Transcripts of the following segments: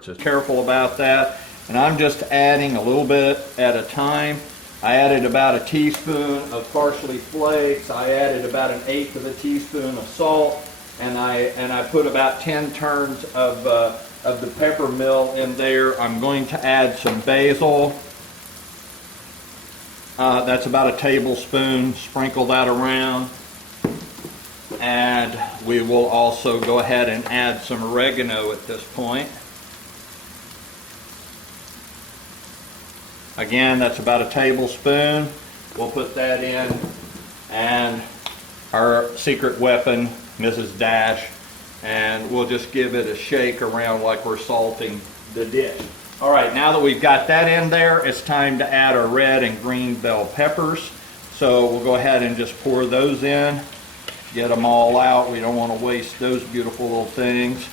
So careful about that. And I'm just adding a little bit at a time. I added about a teaspoon of parsley flakes. I added about 1/8 of a teaspoon of salt, and I put about 10 turns of the pepper mill in there. I'm going to add some basil. That's about a tablespoon. Sprinkle that around. And we will also go ahead and add some oregano at this point. Again, that's about a tablespoon. We'll put that in. And our secret weapon, Mrs. Dash. And we'll just give it a shake around like we're salting the dish. All right, now that we've got that in there, it's time to add our red and green bell peppers. So we'll go ahead and just pour those in. Get them all out. We don't want to waste those beautiful little things.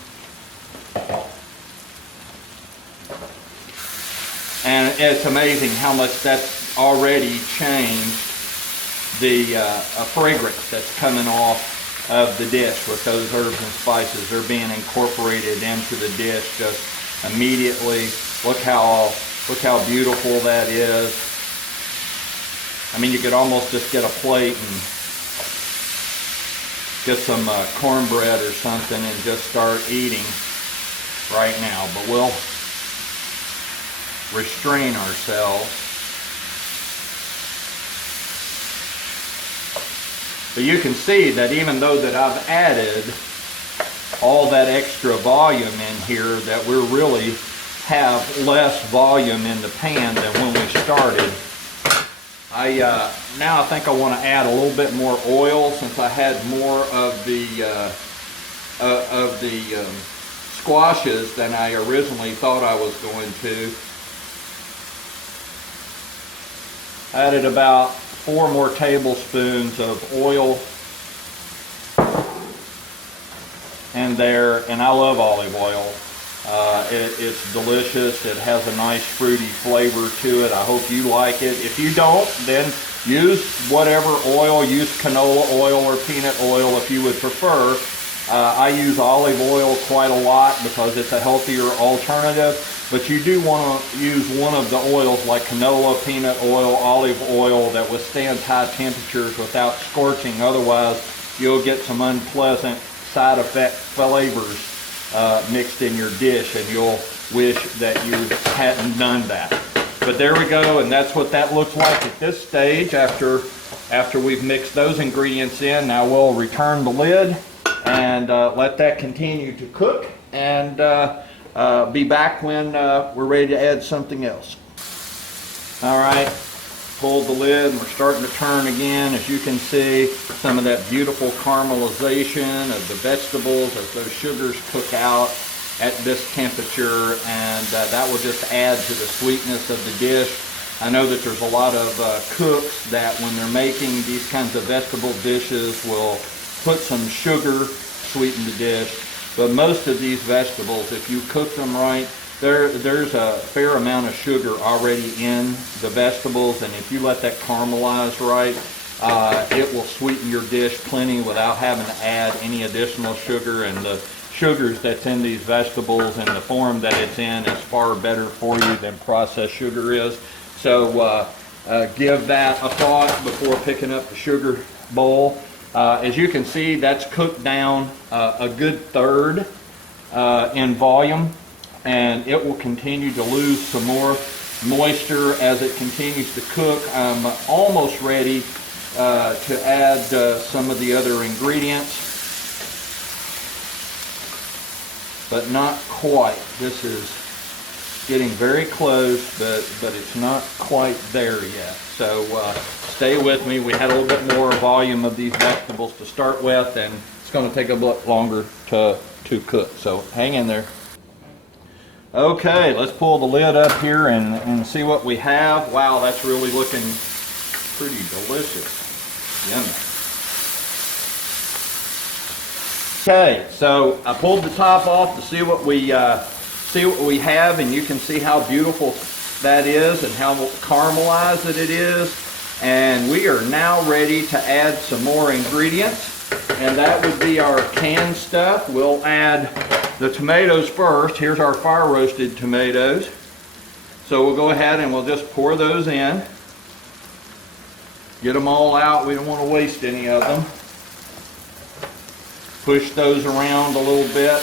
And it's amazing how much that's already changed the fragrance that's coming off of the dish with those herbs and spices. They're being incorporated into the dish just immediately. Look how beautiful that is. I mean, you could almost just get a plate and get some cornbread or something and just start eating right now. But we'll restrain ourselves. But you can see that even though that I've added all that extra volume in here, that we really have less volume in the pan than when we started. Now I think I want to add a little bit more oil, since I had more of the squashes than I originally thought I was going to. I added about 4 more tablespoons of oil in there, and I love olive oil. It's delicious. It has a nice fruity flavor to it. I hope you like it. If you don't, then use whatever oil. Use canola oil or peanut oil if you would prefer. I use olive oil quite a lot because it's a healthier alternative. But you do want to use one of the oils like canola, peanut oil, olive oil that withstands high temperatures without scorching. Otherwise, you'll get some unpleasant side effect flavors mixed in your dish, and you'll wish that you hadn't done that. But there we go, and that's what that looks like at this stage after we've mixed those ingredients in. Now we'll return the lid and let that continue to cook, and be back when we're ready to add something else. All right, pulled the lid and we're starting to turn again. As you can see, some of that beautiful caramelization of the vegetables as those sugars cook out at this temperature, and that will just add to the sweetness of the dish. I know that there's a lot of cooks that when they're making these kinds of vegetable dishes will put some sugar, sweeten the dish. But most of these vegetables, if you cook them right, there's a fair amount of sugar already in the vegetables, and if you let that caramelize right, it will sweeten your dish plenty without having to add any additional sugar. And the sugars that's in these vegetables and the form that it's in is far better for you than processed sugar is. So give that a thought before picking up the sugar bowl. As you can see, that's cooked down a good third in volume, and it will continue to lose some more moisture as it continues to cook. I'm almost ready to add some of the other ingredients, but not quite. This is getting very close, but it's not quite there yet. So stay with me. We had a little bit more volume of these vegetables to start with, and it's going to take a bit longer to cook. So hang in there. Okay, let's pull the lid up here and see what we have. Wow, that's really looking pretty delicious. Yummy. Okay, so I pulled the top off to see what we have, and you can see how beautiful that is and how caramelized it is. And we are now ready to add some more ingredients, and that would be our canned stuff. We'll add the tomatoes first. Here's our fire roasted tomatoes. So we'll go ahead and we'll just pour those in. Get them all out. We don't want to waste any of them. Push those around a little bit.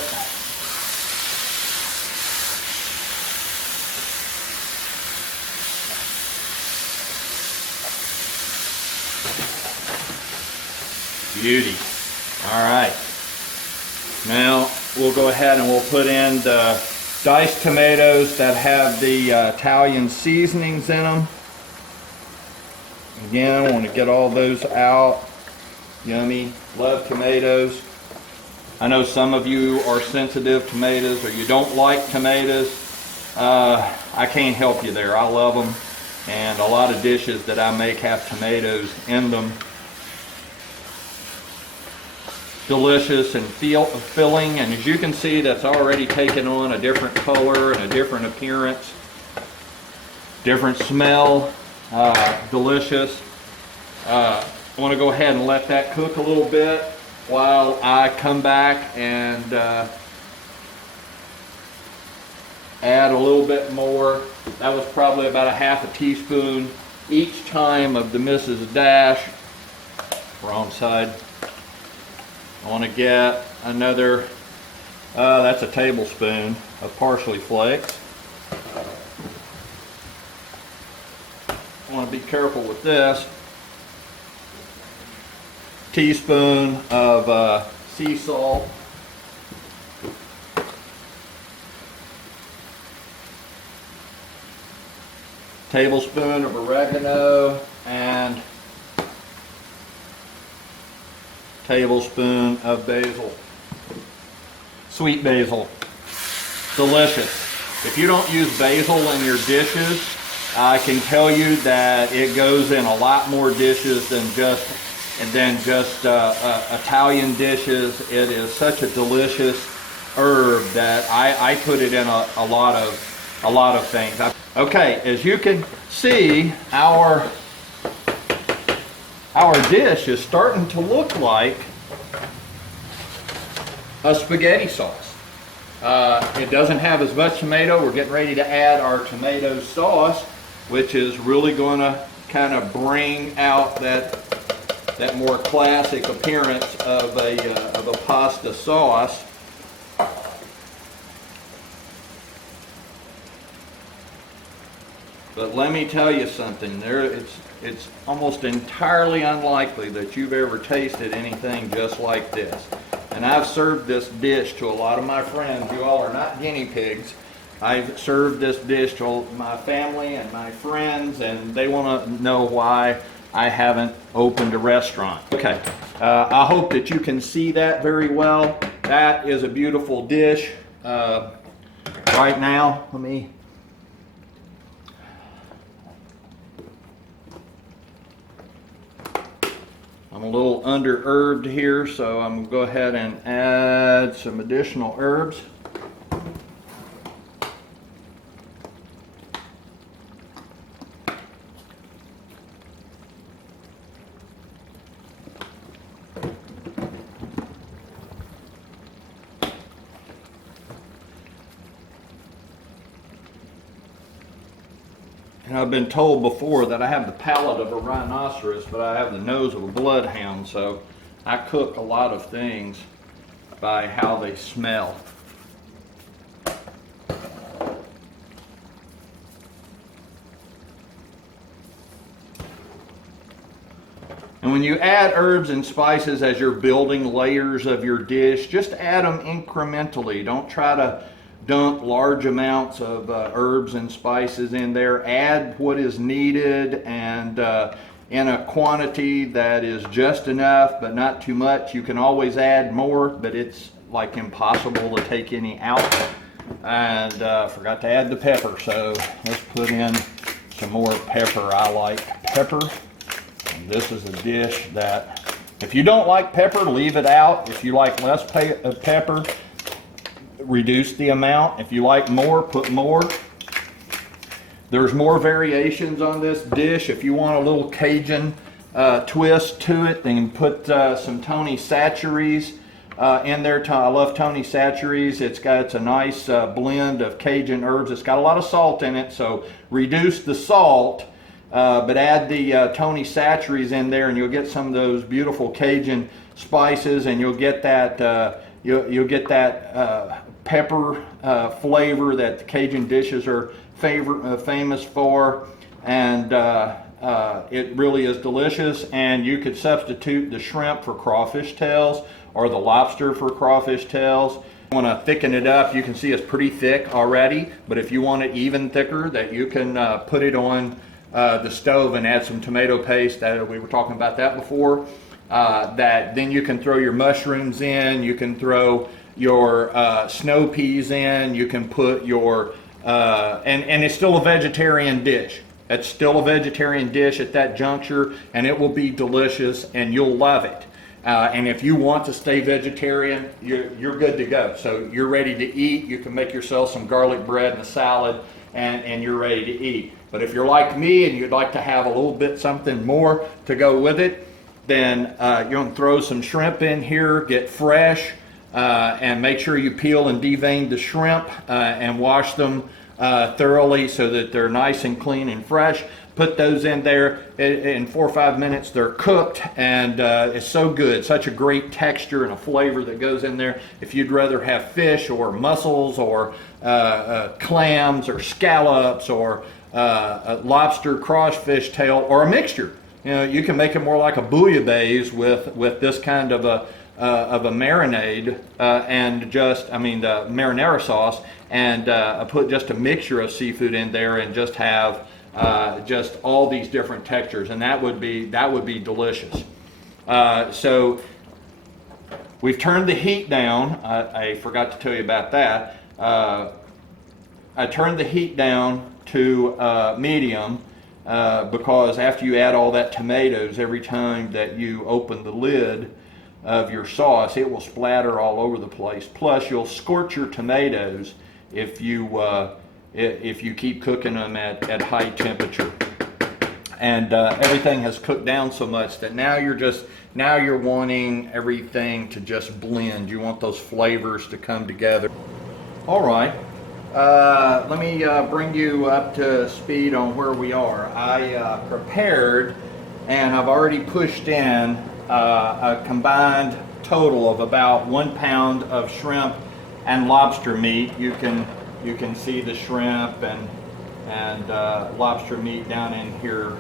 Beauty. All right. Now we'll go ahead and we'll put in the diced tomatoes that have the Italian seasonings in them. Again, I want to get all those out. Yummy. Love tomatoes. I know some of you are sensitive to tomatoes or you don't like tomatoes. I can't help you there. I love them. And a lot of dishes that I make have tomatoes in them. Delicious and filling, and as you can see, that's already taken on a different color and a different appearance, different smell. Delicious. I want to go ahead and let that cook a little bit while I come back and add a little bit more. That was probably about a half a teaspoon each time of the Mrs. Dash. Wrong side. I want to get another, that's a tablespoon of parsley flakes. I want to be careful with this. Teaspoon of sea salt. Tablespoon of oregano and tablespoon of basil. Sweet basil. Delicious. If you don't use basil in your dishes, I can tell you that it goes in a lot more dishes than just Italian dishes. It is such a delicious herb that I put it in a lot of things. Okay, as you can see, our dish is starting to look like a spaghetti sauce. It doesn't have as much tomato. We're getting ready to add our tomato sauce, which is really going to kind of bring out that more classic appearance of a pasta sauce. But let me tell you something. It's almost entirely unlikely that you've ever tasted anything just like this. And I've served this dish to a lot of my friends. You all are not guinea pigs. I've served this dish to my family and my friends, and they want to know why I haven't opened a restaurant. Okay, I hope that you can see that very well. That is a beautiful dish. Right now, I'm a little under herbed here, so I'm going to go ahead and add some additional herbs. And I've been told before that I have the palate of a rhinoceros, but I have the nose of a bloodhound, so I cook a lot of things by how they smell. And when you add herbs and spices as you're building layers of your dish, just add them incrementally. Don't try to dump large amounts of herbs and spices in there. Add what is needed and in a quantity that is just enough but not too much. You can always add more, but it's like impossible to take any out. And forgot to add the pepper, so let's put in some more pepper. I like pepper, and this is a dish that if you don't like pepper, leave it out. If you like less pepper, reduce the amount. If you like more, put more. There's more variations on this dish. If you want a little Cajun twist to it, then put some Tony Chachere's in there. I love Tony Chachere's. It's a nice blend of Cajun herbs. It's got a lot of salt in it, so reduce the salt, but add the Tony Chachere's in there, and you'll get some of those beautiful Cajun spices, and you'll get that you'll get that pepper flavor that the Cajun dishes are famous for, and it really is delicious. And you could substitute the shrimp for crawfish tails, or the lobster for crawfish tails. You want to thicken it up. You can see it's pretty thick already, but if you want it even thicker, that you can put it on the stove and add some tomato paste. That we were talking about that before. That then you can throw your mushrooms in. You can throw your snow peas in. You can put your and it's still a vegetarian dish. It's still a vegetarian dish at that juncture, and it will be delicious, and you'll love it. And if you want to stay vegetarian, you're good to go. So you're ready to eat. You can make yourself some garlic bread and a salad, and you're ready to eat. But if you're like me and you'd like to have a little bit something more to go with it, then you're going to throw some shrimp in here, get fresh, and make sure you peel and devein the shrimp and wash them thoroughly so that they're nice and clean and fresh. Put those in there. In 4 or 5 minutes they're cooked, and it's so good. Such a great texture and a flavor that goes in there. If you'd rather have fish or mussels or clams or scallops or a lobster crawfish tail or a mixture, you know, you can make it more like a bouillabaisse with this kind of a marinade and just, I mean, the marinara sauce, and put just a mixture of seafood in there and just have just all these different textures, and that would be delicious. So we've turned the heat down. I forgot to tell you about that. I turned the heat down to medium because after you add all that tomatoes, every time that you open the lid of your sauce, it will splatter all over the place. Plus, you'll scorch your tomatoes if you keep cooking them at high temperature. And everything has cooked down so much that now you're wanting everything to just blend. You want those flavors to come together. All right, let me bring you up to speed on where we are. I prepared, and I've already pushed in a combined total of about 1 pound of shrimp and lobster meat. You can see the shrimp and lobster meat down in here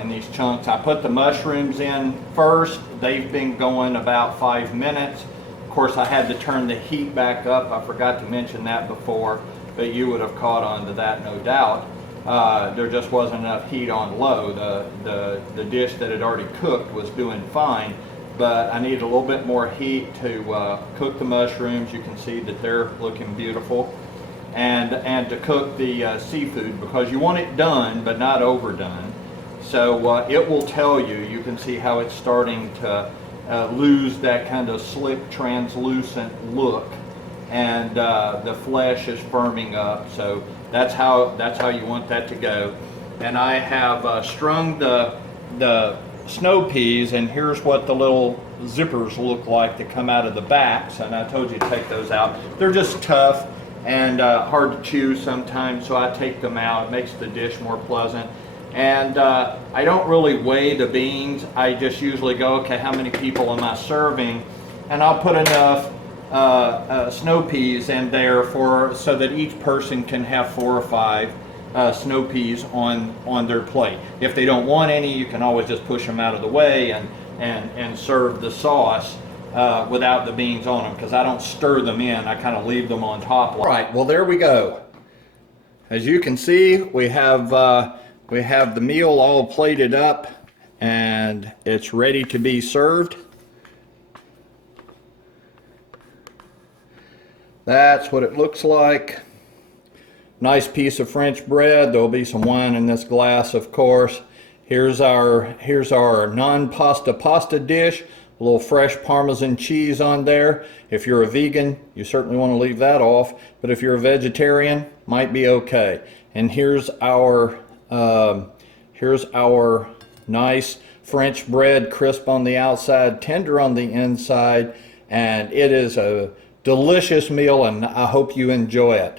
in these chunks. I put the mushrooms in first. They've been going about 5 minutes. Of course, I had to turn the heat back up. I forgot to mention that before, but you would have caught on to that, no doubt. There just wasn't enough heat on low. The dish that had already cooked was doing fine, but I needed a little bit more heat to cook the mushrooms. You can see that they're looking beautiful. And to cook the seafood, because you want it done but not overdone. So it will tell you. You can see how it's starting to lose that kind of slick, translucent look, and the flesh is firming up. So that's how you want that to go. And I have strung the snow peas, and here's what the little zippers look like that come out of the backs. And I told you to take those out. They're just tough and hard to chew sometimes, so I take them out. It makes the dish more pleasant. And I don't really weigh the beans. I just usually go, okay, how many people am I serving? And I'll put enough snow peas in there so that each person can have 4 or 5 snow peas on their plate. If they don't want any, you can always just push them out of the way and serve the sauce without the beans on them, because I don't stir them in. I kind of leave them on top. All right, well, there we go. As you can see, we have the meal all plated up, and it's ready to be served. That's what it looks like. Nice piece of French bread. There'll be some wine in this glass, of course. Here's our non-pasta pasta dish. A little fresh Parmesan cheese on there. If you're a vegan, you certainly want to leave that off. But if you're a vegetarian, might be okay. And here's our nice French bread, crisp on the outside, tender on the inside, and it is a delicious meal, and I hope you enjoy it.